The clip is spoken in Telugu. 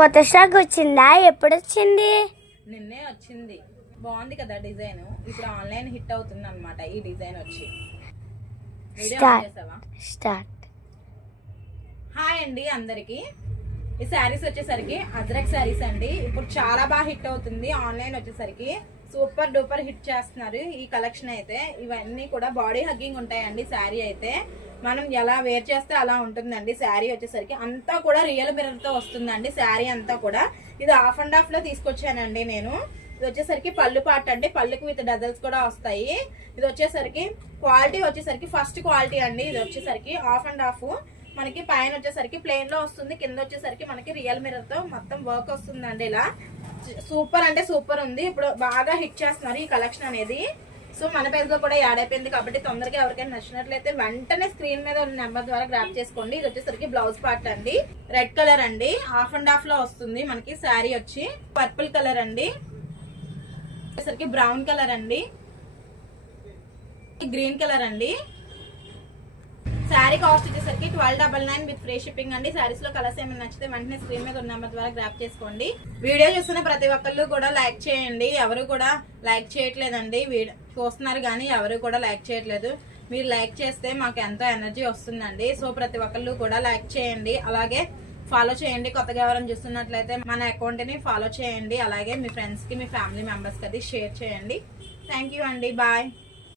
కొత్త స్టాక్ వచ్చిందా? ఎప్పుడు వచ్చింది? నిన్నే వచ్చింది. బాగుంది కదా డిజైన్. ఇప్పుడు ఆన్లైన్ హిట్ అవుతుంది అన్నమాట ఈ డిజైన్ వచ్చి. స్టార్ట్. హాయ్ అండి అందరికి. ఈ శారీస్ వచ్చేసరికి అజ్రక్ శారీస్ అండి. ఇప్పుడు చాలా బాగా హిట్ అవుతుంది. ఆన్లైన్ వచ్చేసరికి సూపర్ డూపర్ హిట్ చేస్తున్నారు ఈ కలెక్షన్ అయితే. ఇవన్నీ కూడా బాడీ హగ్గింగ్ ఉంటాయండి. శారీ అయితే మనం ఎలా వేర్ చేస్తే అలా ఉంటుందండి. శారీ వచ్చేసరికి అంతా కూడా రియల్ మిర్రర్ తో వస్తుందండి. శారీ అంతా కూడా ఇది హాఫ్ అండ్ హాఫ్ లో తీసుకొచ్చానండి నేను. ఇది వచ్చేసరికి పళ్ళు పాట అండి. పళ్ళుకి విత్ డజల్స్ కూడా వస్తాయి. ఇది వచ్చేసరికి క్వాలిటీ వచ్చేసరికి ఫస్ట్ క్వాలిటీ అండి. ఇది వచ్చేసరికి హాఫ్ అండ్ హాఫ్ మనకి పైన వచ్చేసరికి ప్లెయిన్ లో వస్తుంది. కింద వచ్చేసరికి మనకి రియల్ మిర్రర్ తో మొత్తం వర్క్ వస్తుందండి. ఇలా సూపర్ అంటే సూపర్ ఉంది. ఇప్పుడు బాగా హిట్ చేస్తున్నారు ఈ కలెక్షన్ అనేది. సో మన పేరుతో కూడా యాడ్ అయిపోయింది కాబట్టి తొందరగా ఎవరికైనా నచ్చినట్లయితే వెంటనే స్క్రీన్ మీద ఉన్న నెంబర్ ద్వారా గ్రాప్ చేసుకోండి. ఇది వచ్చేసరికి బ్లౌజ్ పార్ట్ అండి. రెడ్ కలర్ అండి. హాఫ్ అండ్ హాఫ్ లో వస్తుంది మనకి. శారీ వచ్చి పర్పుల్ కలర్ అండి. వచ్చేసరికి బ్రౌన్ కలర్ అండి. గ్రీన్ కలర్ అండి. శారీ కాస్ట్ వచ్చేసరికి 1299 విత్ ఫ్రీ షిప్పింగ్ అండి. శారీస్ లో కలర్స్ ఏమైనా నచ్చితే వెంటనే స్క్రీన్ మీద ఉన్న నెంబర్ ద్వారా గ్రాప్ చేసుకోండి. వీడియో చూస్తున్న ప్రతి ఒక్కళ్ళు కూడా లైక్ చేయండి. ఎవరు కూడా లైక్ చేయట్లేదండి. చూస్తున్నారు కానీ ఎవరు కూడా లైక్ చేయట్లేదు. మీరు లైక్ చేస్తే మాకు ఎంతో ఎనర్జీ వస్తుందండి. సో ప్రతి ఒక్కళ్ళు కూడా లైక్ చేయండి. అలాగే ఫాలో చేయండి. కొత్తగా ఎవరైనా చూస్తున్నట్లయితే మన అకౌంట్ ని ఫాలో చేయండి. అలాగే మీ ఫ్రెండ్స్ కి మీ ఫ్యామిలీ మెంబర్స్ కి అది షేర్ చేయండి. థ్యాంక్ యూ అండి. బాయ్.